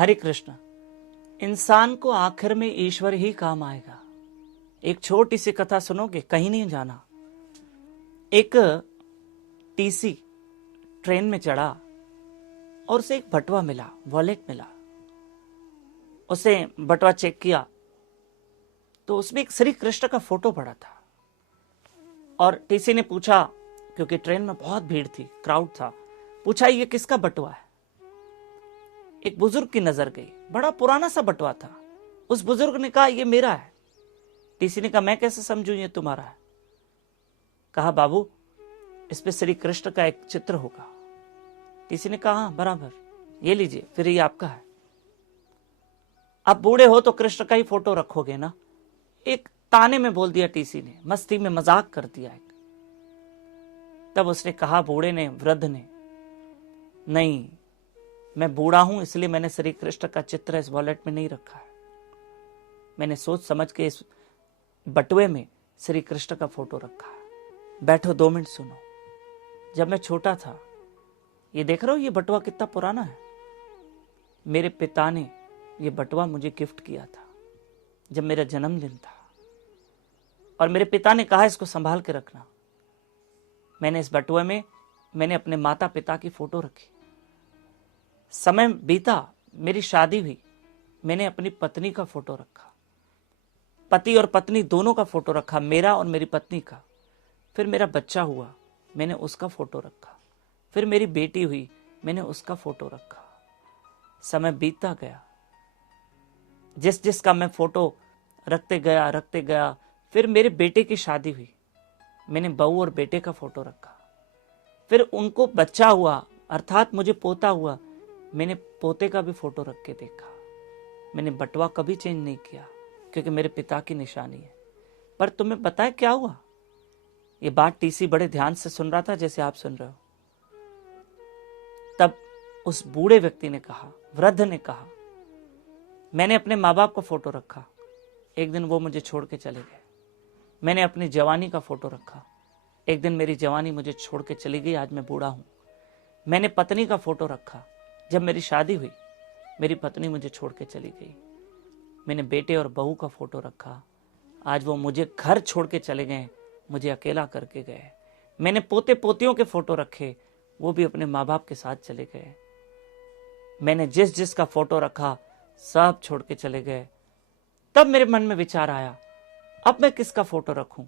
हरे कृष्ण। इंसान को आखिर में ईश्वर ही काम आएगा। एक छोटी सी कथा सुनोगे, कहीं नहीं जाना। एक टीसी ट्रेन में चढ़ा और उसे एक बटुआ मिला, वॉलेट मिला। उसे बटुआ चेक किया तो उसमें एक श्री कृष्ण का फोटो पड़ा था। और टीसी ने पूछा, क्योंकि ट्रेन में बहुत भीड़ थी, क्राउड था, पूछा ये किसका बटुआ है। एक बुजुर्ग की नजर गई, बड़ा पुराना सा बटुआ था। उस बुजुर्ग ने कहा ये मेरा है। टीसी ने कहा मैं कैसे समझूं ये तुम्हारा है। कहा बाबू इस पे श्री कृष्ण का एक चित्र होगा। टीसी ने कहा हाँ बराबर, ये लीजिए, फिर ये आपका है। अब बूढ़े हो तो कृष्ण का ही फोटो रखोगे ना। एक ताने में बोल दिया टीसी ने, मस्ती में मजाक कर दिया एक। तब उसने कहा, बूढ़े ने, वृद्ध ने, नहीं मैं बूढ़ा हूं इसलिए मैंने श्री कृष्ण का चित्र इस वॉलेट में नहीं रखा है। मैंने सोच समझ के इस बटुए में श्री कृष्ण का फोटो रखा है। बैठो 2 मिनट सुनो। जब मैं छोटा था, ये देख रहे हो ये बटुआ कितना पुराना है। मेरे पिता ने ये बटुआ मुझे गिफ्ट किया था जब मेरा जन्मदिन था, और मेरे पिता ने कहा इसको संभाल के रखना। मैंने इस बटुए में मैंने अपने माता पिता की फोटो रखी। समय बीता, मेरी शादी हुई, मैंने अपनी पत्नी का फोटो रखा। पति और पत्नी दोनों का फोटो रखा, मेरा और मेरी पत्नी का। फिर मेरा बच्चा हुआ, मैंने उसका फोटो रखा। फिर मेरी बेटी हुई, मैंने उसका फोटो रखा। समय बीतता गया, जिस जिसका मैं फोटो रखते गया। फिर मेरे बेटे की शादी हुई, मैंने बहू और बेटे का फोटो रखा। फिर उनको बच्चा हुआ, अर्थात मुझे पोता हुआ, मैंने पोते का भी फोटो रख के देखा। मैंने बटुआ कभी चेंज नहीं किया क्योंकि मेरे पिता की निशानी है। पर तुम्हें पता है क्या हुआ? ये बात टीसी बड़े ध्यान से सुन रहा था जैसे आप सुन रहे हो। तब उस बूढ़े व्यक्ति ने कहा, वृद्ध ने कहा, मैंने अपने माँ बाप का फोटो रखा, एक दिन वो मुझे छोड़ के चले गए। मैंने अपनी जवानी का फोटो रखा, एक दिन मेरी जवानी मुझे छोड़ के चली गई, आज मैं बूढ़ा हूं। मैंने पत्नी का फोटो रखा, जब मेरी शादी हुई मेरी पत्नी मुझे छोड़ के चली गई। मैंने बेटे और बहू का फोटो रखा, आज वो मुझे घर छोड़ के चले गए, मुझे अकेला करके गए। मैंने पोते पोतियों के फोटो रखे, वो भी अपने माँ बाप के साथ चले गए। मैंने जिस जिसका फोटो रखा सब छोड़ के चले गए। तब मेरे मन में विचार आया, अब मैं किसका फोटो रखूं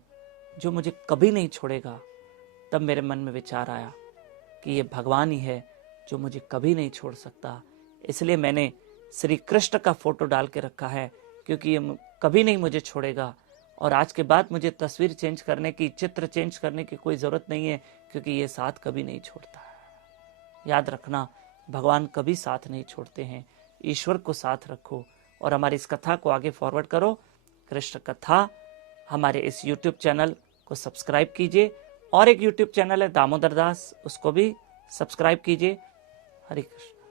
जो मुझे कभी नहीं छोड़ेगा। तब मेरे मन में विचार आया कि ये भगवान ही है जो मुझे कभी नहीं छोड़ सकता। इसलिए मैंने श्री कृष्ण का फोटो डाल के रखा है, क्योंकि ये कभी नहीं मुझे छोड़ेगा। और आज के बाद मुझे तस्वीर चेंज करने की, चित्र चेंज करने की कोई जरूरत नहीं है, क्योंकि ये साथ कभी नहीं छोड़ता है। याद रखना, भगवान कभी साथ नहीं छोड़ते हैं। ईश्वर को साथ रखो और हमारी इस कथा को आगे फॉरवर्ड करो। कृष्ण कथा हमारे इस YouTube चैनल को सब्सक्राइब कीजिए, और एक YouTube चैनल है दामोदर दास, उसको भी सब्सक्राइब कीजिए। हरे कृष्ण।